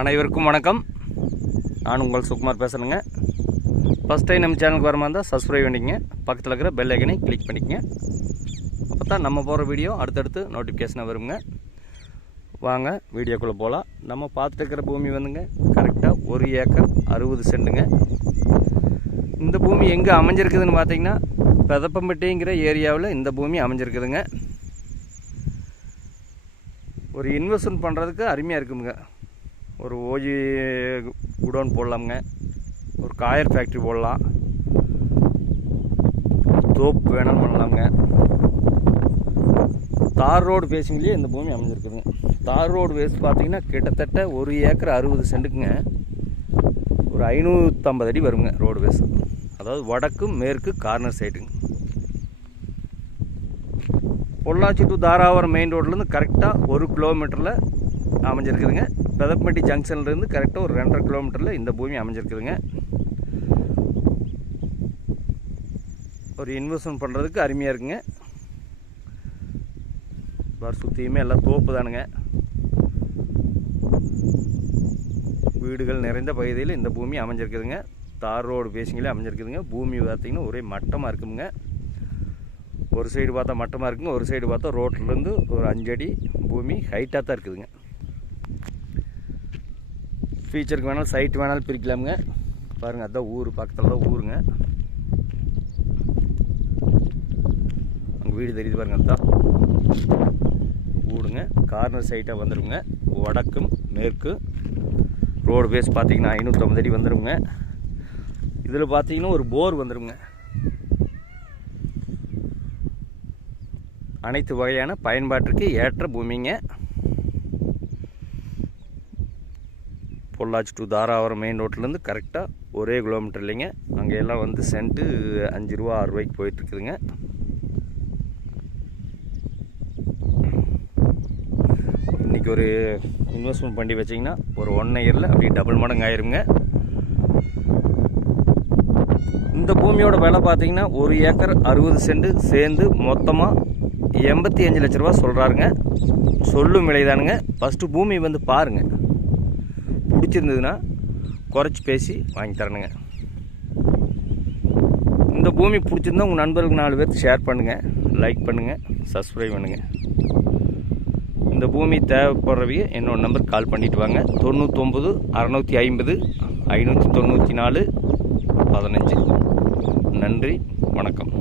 அனைவருக்கும் வணக்கம். நான் உங்கள் சுகுமார் பேசுகிறேங்க. ஃபஸ்ட் டைம் நம்ம சேனலுக்கு வர மாதிரி இருந்தால் சப்ஸ்கிரைப் பண்ணிக்கங்க, பக்கத்தில் இருக்கிற பெல் ஐக்கனை கிளிக் பண்ணிக்கங்க. அப்போ தான் நம்ம போகிற வீடியோ அடுத்தடுத்து நோட்டிஃபிகேஷனாக வருங்க. வாங்க வீடியோக்குள்ளே போகலாம். நம்ம பார்த்துட்டு இருக்கிற பூமி வந்துங்க கரெக்டாக 1 ஏக்கர் 60 சென்ட்டுங்க. இந்த பூமி எங்கே அமைஞ்சிருக்குதுன்னு பார்த்தீங்கன்னா பெதப்பம்பட்டிங்கிற ஏரியாவில் இந்த பூமி அமைஞ்சிருக்குதுங்க. ஒரு இன்வெஸ்ட்மெண்ட் பண்ணுறதுக்கு அருமையாக இருக்குங்க. ஒரு ஓஜி குடோன் போடலாமுங்க, ஒரு காயர் ஃபேக்ட்ரி போடலாம், தோப்பு வேணாலும் பண்ணலாமுங்க. தார் ரோடு பேசிங்லேயே இந்த பூமி அமைஞ்சிருக்குதுங்க. தார் ரோடு பேஸ் பார்த்தீங்கன்னா கிட்டத்தட்ட 1 ஏக்கர் 60 சென்ட்டுக்குங்க. ஒரு 550 அடி வருங்க ரோடு பேஸ். அதாவது வடக்கு மேற்கு கார்னர் சைடுங்க. பொள்ளாச்சி டு தாராபுரம் மெயின் ரோட்லேருந்து கரெக்டாக 1 கிலோமீட்டரில் அமைஞ்சிருக்குதுங்க. பெதப்பம்பட்டி ஜங்ஷன்லேருந்து கரெக்டாக ஒரு 2.5 கிலோமீட்டரில் இந்த பூமி அமைஞ்சிருக்குதுங்க. ஒரு இன்வெஸ்ட்மெண்ட் பண்ணுறதுக்கு அருமையாக இருக்குங்க. பார் சுற்றியுமே எல்லாம் தோப்பு தானுங்க. வீடுகள் நிறைந்த பகுதியில் இந்த பூமி அமைஞ்சிருக்குதுங்க. தார் ரோடு பேசிங்களே அமைஞ்சிருக்குதுங்க. பூமி பார்த்திங்கன்னா ஒரே மட்டமாக இருக்குங்க. ஒரு சைடு பார்த்தா மட்டமாக இருக்குங்க, ஒரு சைடு பார்த்தா ரோட்லேருந்து ஒரு 5 அடி பூமி ஹைட்டாக தான் இருக்குதுங்க. ஃபீச்சருக்கு வேணாலும் சைட்டு வேணாலும் பிரிக்கலாமுங்க. பாருங்கள், அதுதான் ஊர், பக்கத்தில் தான் ஊருங்க. அங்கே வீடு தெரியுது பாருங்கள், அதுதான் வீடுங்க. கார்னர் சைட்டாக வந்துடுங்க. வடக்கும் மேற்கு ரோடு பேஸ் பார்த்தீங்கன்னா 550 அடி வந்துடுங்க. இதில் பார்த்தீங்கன்னா ஒரு போர் வந்துடுங்க. அனைத்து வகையான பயன்பாட்டிற்கு ஏற்ற பூமிங்க. பொள்ளாச்சி டு தாராபுரம் மெயின் ரோட்லேருந்து கரெக்டாக 1 கிலோமீட்டர் இல்லைங்க. அங்கே எல்லாம் வந்து சென்ட்டு 5 ரூபா 6 ரூபாய்க்கு போயிட்டுருக்குதுங்க. இன்றைக்கி ஒரு இன்வெஸ்ட்மெண்ட் பண்ணி வச்சிங்கன்னா ஒரு 1 இயரில் அப்படி டபுள் மடங்கு ஆயிருங்க. இந்த பூமியோட விலை பார்த்தீங்கன்னா 1 ஏக்கர் 60 சென்ட் சேர்ந்து மொத்தமாக 85 லட்ச ரூபா சொல்கிறாருங்க. சொல்லும் விலைதானுங்க. ஃபஸ்ட்டு பூமி வந்து பாருங்கள், பிடிச்சிருந்ததுன்னா குறைச்சி பேசி வாங்கி தரணுங்க. இந்த பூமி பிடிச்சிருந்தா உங்கள் நண்பர்களுக்கு 4 பேருக்கு ஷேர் பண்ணுங்கள், லைக் பண்ணுங்கள், சப்ஸ்கிரைப் பண்ணுங்கள். இந்த பூமி தேவைப்படுறவங்க என்னோட நம்பர் கால் பண்ணிவிட்டு வாங்க. 99 650 594 15. நன்றி, வணக்கம்.